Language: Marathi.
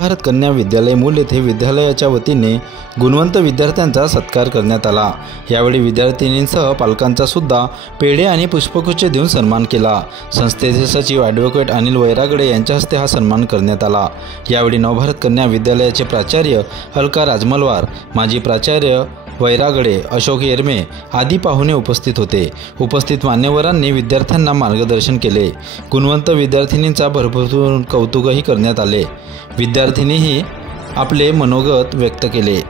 भारत कन्या विद्यालय मूल येथे विद्यालयाच्या वतीने गुणवंत विद्यार्थ्यांचा सत्कार करण्यात आला। यावेळी विद्यार्थिनींसह पालकांचा सुद्धा पेढे आणि पुष्पगुच्छ देऊन सन्मान केला। संस्थेचे सचिव ॲडव्होकेट अनिल वैरागडे यांच्या हस्ते हा सन्मान करण्यात आला। यावेळी नवभारत कन्या विद्यालयाचे प्राचार्य अलका राजमलवार, माजी प्राचार्य वैरागडे, अशोक येरमे आदी पाहुणे उपस्थित होते। उपस्थित मान्यवरांनी विद्यार्थ्यांना मार्गदर्शन केले। गुणवंत विद्यार्थिनींचा भरभरून कौतुकही करण्यात आले। विद्यार्थिनीही आपले मनोगत व्यक्त केले।